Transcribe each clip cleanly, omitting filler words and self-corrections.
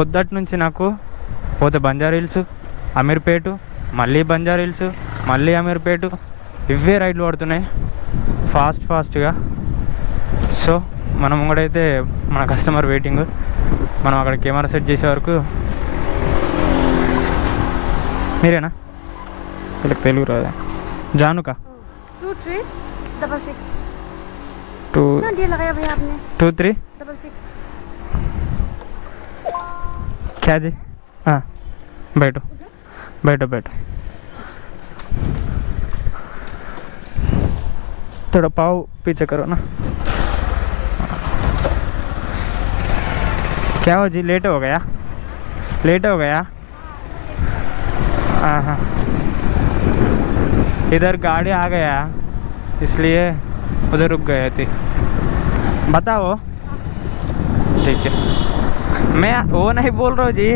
పొద్దుటి నుంచి నాకు పోతే బంజారా హిల్స్, అమీర్పేట, మళ్ళీ బంజారా హిల్స్, మళ్ళీ అమీర్పేట, ఇవే రైడ్లు పడుతున్నాయి ఫాస్ట్గా. సో మనం ముంగడైతే మన కస్టమర్ వెయిటింగ్. మనం అక్కడ కెమెరా సెట్ చేసే వరకు. మీరేనా? వీళ్ళకి తెలుగు రాదా? జానుకా 2366 क्या जी? हाँ बैठो बैठो बैठो. थोड़ा पाव पीछे करो ना. क्या हो जी, लेट हो गया? हाँ, इधर गाड़ी आ गया इसलिए उधर रुक गए थे. बताओ. ठीक है, मैं वो नहीं बोल रहा हूँ जी,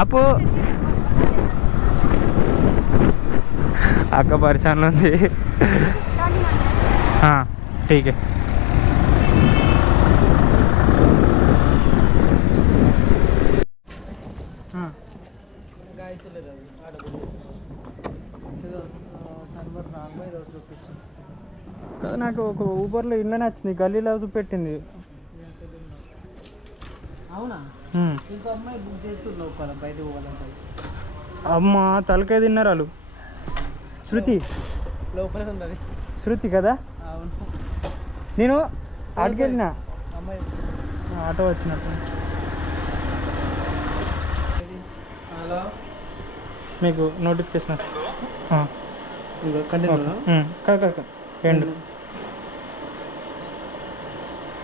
आप आपका परेशान होती. हाँ ठीक है. కదా నాకు ఒక ఊబర్లో ఇళ్ళనే వచ్చింది, గల్లీలో చూపెట్టింది. అవునా? ఇంకో అమ్మాయి బుక్ చేస్తున్నావు బయట పోవాలంటే. అమ్మ తలకాయ తిన్నారు వాళ్ళు. శృతి లోపలే ఉన్నది. శృతి కదా? అవును. నేను అటుకెళ్ళిన అమ్మాయి ఆటో వచ్చినట్టు. హలో, మీకు notification end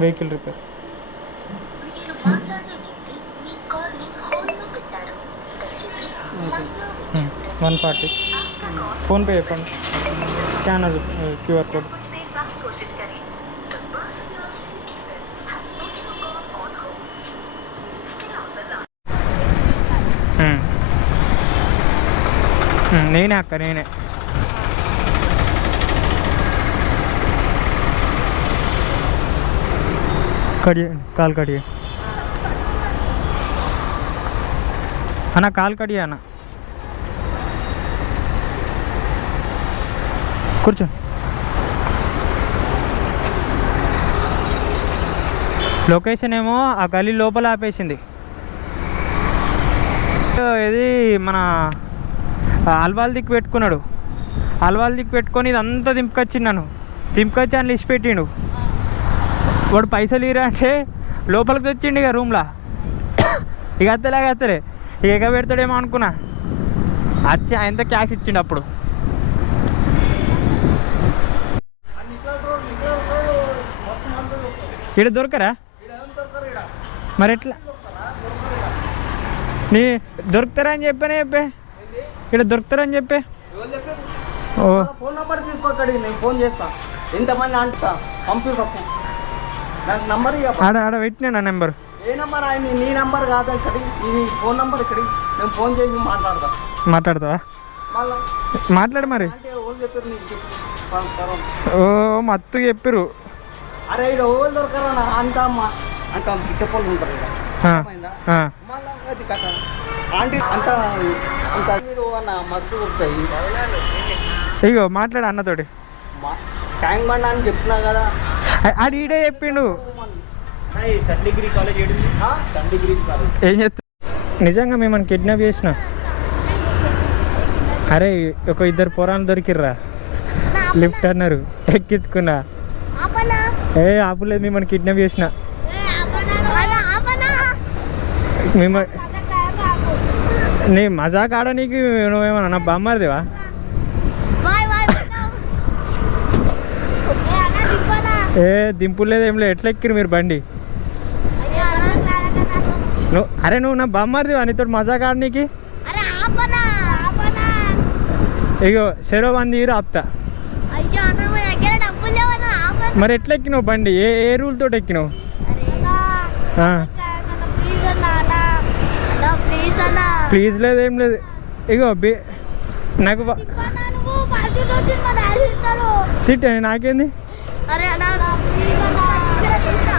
vehicle repair. 140 PhonePe చెప్పండి. Scanner QR code. నేనే అక్క, నేనే. కాల్ కడియే అన్న, కాల్ కడియే అన్న. కూర్చో. లొకేషన్ ఏమో ఆ గల్లీ లోపల ఆపేసింది. ఇది మన అల్వాల్ దిక్కు పెట్టుకున్నాడు. అల్వాల్ దిక్కు పెట్టుకొని ఇదంతా దింపుకొచ్చిండు. నన్ను దింపుకొచ్చి అని లిస్ట్ పెట్టిండు. వాడు పైసలు ఇరా అంటే లోపలికి వచ్చిండు ఇక రూమ్లో. ఇక అత్తలే ఇక పెడతాడేమో అనుకున్నా. వచ్చి ఆయనతో క్యాష్ ఇచ్చిండు. అప్పుడు ఇక్కడ దొరకరా మరి? ఎట్లా నీ దొరుకుతారా అని చెప్పానే ఇక్కడ దొరుకుతారని చెప్పే. ఓ ఫోన్ నెంబర్ తీసుకోకడి, నేను ఫోన్ చేస్తా. ఎంతమంది అంటా పంపిస్తా. నాకు నంబర్ ఆడ పెట్టినా నా నెంబర్. ఏ నెంబర్? ఆయన నీ నెంబర్ కాదా ఇక్కడి, ఇది ఫోన్ నెంబర్ ఇక్కడి. నేను ఫోన్ చేసి మాట్లాడతావా? మాట్లాడు మరి. అంటే ఓళ్ళు చెప్పారు నీకు? ఓ మత్తు చెప్పారు. అరే ఇక్కడ ఓళ్ళు దొరకరా అంత అంత చెప్పలు ఉంటారు ఇక్కడ. మళ్ళీ కథ ఆంటీ అంత అంత అన్న మస్తు వస్తాయి. ఇగో మాట్లాడు అన్నతోటి. ట్యాంక్ బండ్ అని చెప్తున్నా కదా. ఆడు ఈడే చెప్పిండు. సన్ డిగ్రీ కాలేజ్ ఏం చెప్తా. నిజంగా మిమ్మల్ని కిడ్నాప్ చేసిన. అరే ఒక ఇద్దరు పోరాలు దొరికిర్రా, లిఫ్ట్ అన్నారు, ఎక్కించుకున్నా. ఆపులేదు, మిమ్మల్ని కిడ్నాప్ చేసిన. నీ మజాక్ ఆడ నీకు నువ్వేమన్నా నా బామ్మారిదివా? దింపులేదు ఏం లేదు. ఎట్లా ఎక్కిరు మీరు బండి? నువ్వు నా బామ్మారిదివా? నీతో మజాక్ ఆడ నీకు. ఇగో చెరో 100 ఆపుతా. మరి ఎట్లా ఎక్కినావు బండి? ఏ రూల్ తోటి ఎక్కినావు? ప్లీజ్ లేదు ఏం లేదు. ఇగో నాకు తిట్టండి, నాకేంది.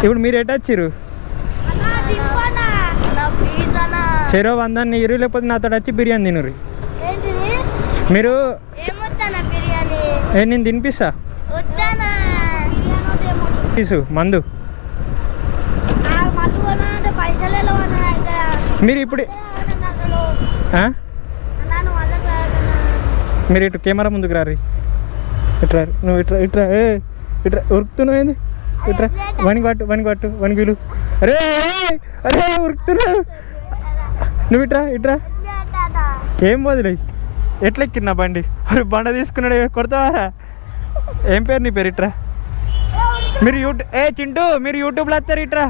ఇప్పుడు మీరు ఎటు వచ్చిర్రు? చెరో 100 నీరు లేకపోతే నాతో వచ్చి బిర్యానీ తినురి. మీరు నేను తినిపిస్తా తీసు మందు. మీరు ఇప్పుడు మీరు ఇటు కెమెరా ముందుకు రారి. ఇట్రా నువ్వు ఇట్రా ఇట్రా ఇట్రా ఉరుకుతున్నావు ఏంది? ఇట్రా వనికి పట్టు వనికి విలు. అరే అరే ఉరుకుతున్నావు నువ్వు. ఇట్రా ఇట్రా ఏం వదిలే ఎట్లా ఎక్కినా బండి? అరే బండ తీసుకున్నాడు కొడతావారా? ఏం పేరు నీ పేరు? ఇట్రా మీరు చింటూ మీరు యూట్యూబ్లో వస్తారు. ఇట్రా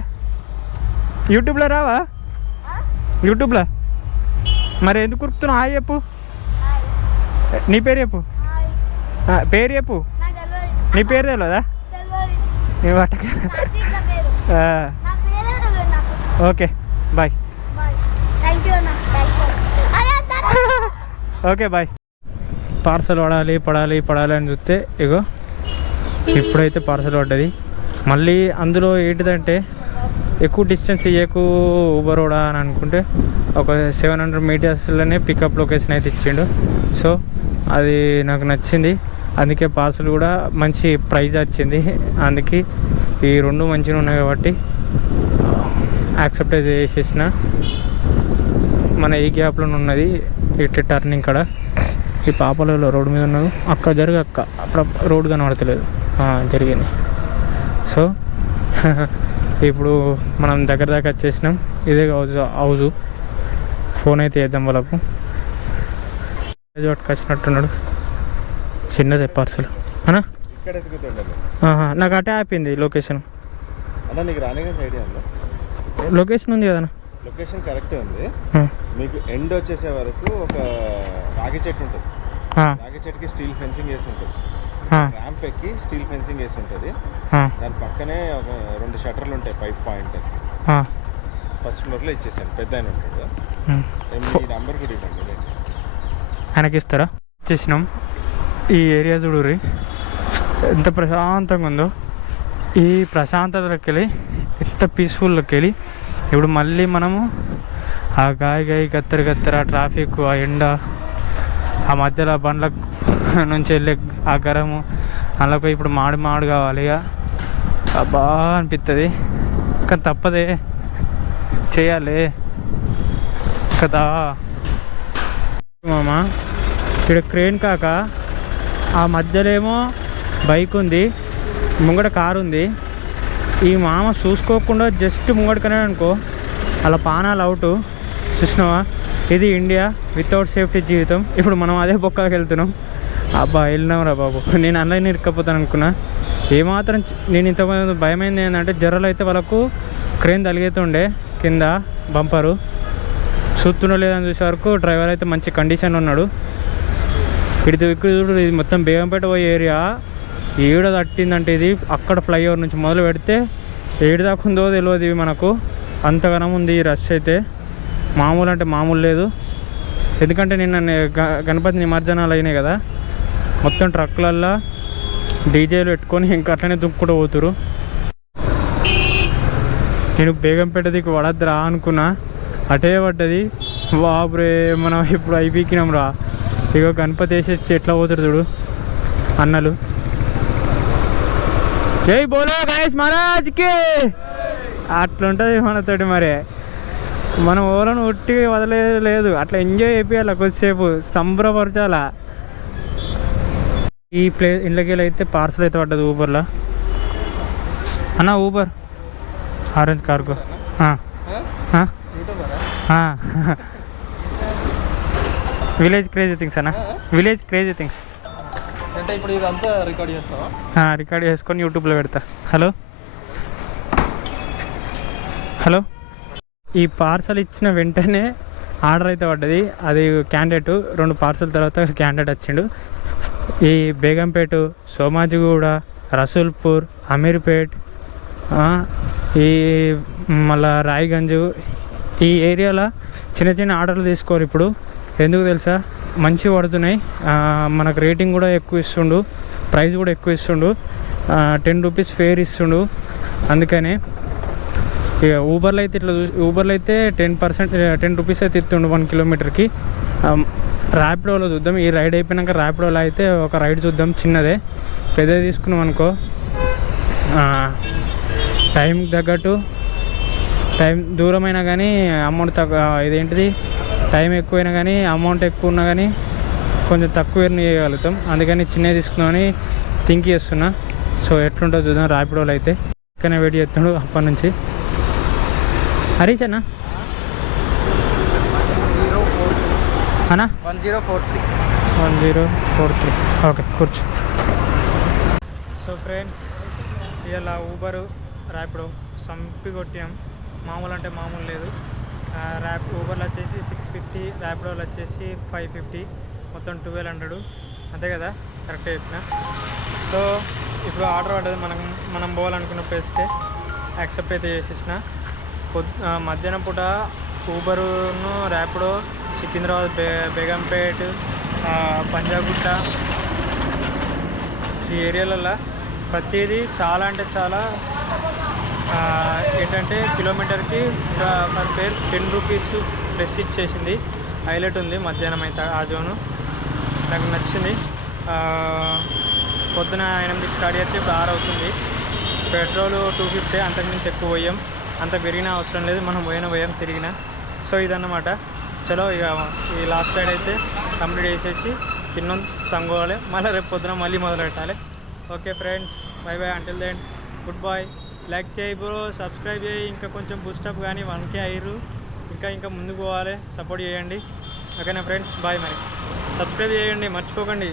యూట్యూబ్లో రావా? యూట్యూబ్లో మరి ఎందుకు ఉరుకుతున్నావు? హాయ్ చెప్పు. నీ పేరు చెప్పు. పేరు చెప్పు. నీ పేరు తెలియదా? నీ పట్టక. Okay bye. Okay bye. Parcel పడాలి అని చూస్తే ఇగో ఇప్పుడైతే పార్సల్ పడ్డది. మళ్ళీ అందులో ఏంటిదంటే ఎక్కువ డిస్టెన్స్ ఇవ్వకు ఊబర్ కూడా అని అనుకుంటే ఒక 700 మీటర్స్లోనే పికప్ లొకేషన్ అయితే ఇచ్చిండు. సో అది నాకు నచ్చింది. అందుకే పార్సల్ కూడా మంచి ప్రైజ్ వచ్చింది. అందుకే ఈ రెండు మంచిగా ఉన్నాయి కాబట్టి యాక్సెప్ట్ అయితే చేసేసిన. మన ఈ గ్యాప్లో ఉన్నది ఇటు టర్నింగ్ కాడ ఈ పాపలలో రోడ్డు మీద ఉన్నది. అక్క అక్క అప్పుడు రోడ్డు కనబడతలేదు జరిగింది. సో ఇప్పుడు మనం దగ్గర దాకా వచ్చేసినాం. ఇదే హౌజు. ఫోన్ అయితే వేద్దాం వాళ్ళకు. పట్టుకొచ్చినట్టున్నాడు. చిన్నదే పార్సల్ అన్నా. నాకు అటే ఆపింది లొకేషన్. లొకేషన్ ఉంది కదన్నా. లొకేషన్ కరెక్టే ఉంది. మీకు ఎండ్ వచ్చేసే వరకు ఒక రాగి చెట్టు ఉంటుంది. రాగి చెట్టుకి స్టీల్ ఫెన్సింగ్ వేసి ఉంటుంది. ర్యాంప్ ఎక్కి స్టీల్ ఫెన్సింగ్ వేసి ఉంటుంది. దాని పక్కనే ఒక 2 షట్టర్లు ఉంటాయి. పైప్ పాయింట్ ఫస్ట్ ఫ్లోర్లో ఇచ్చేసాను. పెద్ద ఆయన ఉంటాడు. మీ నెంబర్ కూడా ఇవ్వండి. ఆయనకి ఇస్తారా? ఇచ్చేసినాం. ఈ ఏరియా చూడుర్రి ఎంత ప్రశాంతంగా ఉందో. ఈ ప్రశాంతతలోకి వెళ్ళి ఎంత పీస్ఫుల్లోకి వెళ్ళి ఇప్పుడు మళ్ళీ మనము ఆ గాయ గత్తర ట్రాఫిక్, ఆ ఎండ, ఆ మధ్యలో బండ్ల నుంచి వెళ్ళే ఆ గరము అందులోకి ఇప్పుడు మాడు కావాలి. ఇక అబ్బా అనిపిస్తుంది. కానీ తప్పదే చేయాలి కదా మామ. ఇక్కడ క్రేన్ కాక ఆ మధ్యలో ఏమో బైక్ ఉంది, ముంగట కారు ఉంది. ఈ మామ చూసుకోకుండా జస్ట్ ముంగడికనే అనుకో అలా పానాలు అవుట్. చూసినావా? ఇది ఇండియా వితౌట్ సేఫ్టీ జీవితం. ఇప్పుడు మనం అదే బొక్కకి వెళ్తున్నాం. అబ్బా వెళ్ళినాం రా బాబు. నేను ఆన్లైన్ ఇరుక్కపోతాను అనుకున్నా. ఏమాత్రం నేను ఇంతకుముందు భయమైంది ఏంటంటే జర్రలు అయితే వాళ్ళకు క్రేన్ తలిగేతుండే కింద బంపరు చూస్తుండో లేదని చూసే వరకు డ్రైవర్ అయితే మంచి కండిషన్లో ఉన్నాడు. ఇక్కడ ఇది మొత్తం బేగంపేట పోయే ఏరియా. ఏడ తట్టిందంటే ఇది అక్కడ ఫ్లైఓవర్ నుంచి మొదలు పెడితే ఏడు దాకా ఉందో తెలియదు ఇవి మనకు. అంతగానం ఉంది ఈ రష్ అయితే. మామూలు అంటే మామూలు లేదు. ఎందుకంటే నిన్న గణపతి నిమజ్జనాలు అయినాయి కదా, మొత్తం ట్రక్కులల్లో డీజేలు పెట్టుకొని ఇంకా అట్లనే దుంకుకుంటూ పోతురు. నేను బేగంపేట దిక్కు పడద్దురా అనుకున్నా, అటే పడ్డది. బాబురే మనం ఇప్పుడు అయిపోయినాం రా. ఇక గణపతి వేసేసి ఎట్లా పోతారు చూడు అన్నలు. జై బోలో గణేష్ మహారాజ్కి. అట్లుంటుంది మనతోటి. మరి మనం ఓలను ఉట్టి వదిలేదు, అట్లా ఎంజాయ్ చేయాలి కొద్దిసేపు, సంబరపరచాలా. ఈ ఇంట్లోకి అయితే పార్సల్ అయితే పడ్డది ఊబర్లో అన్న. Uber orange cargo. Village crazy things అన్న. విలేజ్ క్రేజీ థింగ్స్ అంటే ఇప్పుడు ఇదంతా రికార్డ్ చేస్తావా? రికార్డ్ చేసుకొని యూట్యూబ్లో పెడతా. హలో ఈ పార్సల్ ఇచ్చిన వెంటనే ఆర్డర్ అయితే పడ్డది. అది క్యాండిడేట్ 2 పార్సల్ తర్వాత క్యాండిడేట్ వచ్చిండు. ఈ బేగంపేట, సోమాజిగూడ, రసూల్పూర్, అమీర్పేట్, ఈ మళ్ళా రాయిగంజు ఈ ఏరియాలో చిన్న ఆర్డర్లు తీసుకోరు ఇప్పుడు. ఎందుకు తెలుసా? మంచి పడుతున్నాయి. మనకు రేటింగ్ కూడా ఎక్కువ ఇస్తుండు, ప్రైస్ కూడా ఎక్కువ ఇస్తుండు. 10 రూపీస్ ఫేర్ ఇస్తుండు. అందుకనే ఇక ఊబర్లో అయితే ఇట్లా చూసి ఊబర్లో అయితే 10 రూపీస్ అయితే ఇస్తుండు 1 కిలోమీటర్కి. ర్యాపిడోలో చూద్దాం. ఈ రైడ్ అయిపోయినాక ర్యాపిడోలో అయితే ఒక రైడ్ చూద్దాం, చిన్నదే. పెద్దది తీసుకున్నాం అనుకో టైం తగ్గట్టు, టైం దూరమైనా కానీ అమౌంట్ తక్కువ, ఇదేంటిది టైం ఎక్కువైనా కానీ అమౌంట్ ఎక్కువ ఉన్నా కానీ కొంచెం తక్కువ ఎర్న్ చేయగలుగుతాం. అందుకని చిన్నది తీసుకుందామని థింక్ చేస్తున్నా. సో ఎట్లుంటుందో చూద్దాం ర్యాపిడోలో అయితే. ఇక్కడనే వెయిట్ చేస్తున్నాడు అప్పటి నుంచి. హరీష్ అన్న అన్నా 1043 ఓకే కూర్చో. సో ఫ్రెండ్స్ ఇలా ఊబరు ర్యాపిడో సంపి కొట్టాం. మామూలు అంటే మామూలు లేదు. ఊబర్లో వచ్చేసి 650, ర్యాపిడోలో వచ్చేసి 550, మొత్తం 1200 అంతే కదా, కరెక్ట్ చెప్పిన. సో ఇప్పుడు ఆర్డర్ పడ్డది, మనం పోవాలనుకున్న ప్లేస్కే యాక్సెప్ట్ అయితే చేసేసిన. మధ్యాహ్నం పూట ఊబరును ర్యాపిడో సికింద్రాబాద్, బేగంపేట్, పంజాగుట్ట ఈ ఏరియాలలో ప్రతిదీ చాలా అంటే చాలా ఏంటంటే కిలోమీటర్కి పర్ పేర్ 10 రూపీస్ ప్లస్ ఇచ్చేసింది. హైలైట్ ఉంది మధ్యాహ్నం అయితే ఆ జోను, నాకు నచ్చింది. పొద్దున 8కి స్టార్ట్ చేస్తే ఇప్పుడు 6 అవుతుంది. పెట్రోల్ 250, అంతకుమించి ఎక్కువ పోయాం. అంత పెరిగినా అవసరం లేదు, మనం పోయాం తిరిగినా. సో ఇదన్నమాట. చలో ఇక ఈ లాస్ట్ రైడ్ అయితే కంప్లీట్ చేసేసి తిన్నాం, తంగోవాలి. మళ్ళీ రేపు పొద్దున మళ్ళీ మొదలు పెట్టాలి. Okay friends, bye bye, until then good bye. Like చేయి బ్రో, సబ్స్క్రైబ్ చేయి. ఇంకా కొంచెం బూస్టప్ కానీ 1K అయ్యారు, ఇంకా ముందుకు పోవాలి, సపోర్ట్ చేయండి. ఓకేనా ఫ్రెండ్స్, బాయ్. మరి సబ్స్క్రైబ్ చేయండి మర్చిపోకండి.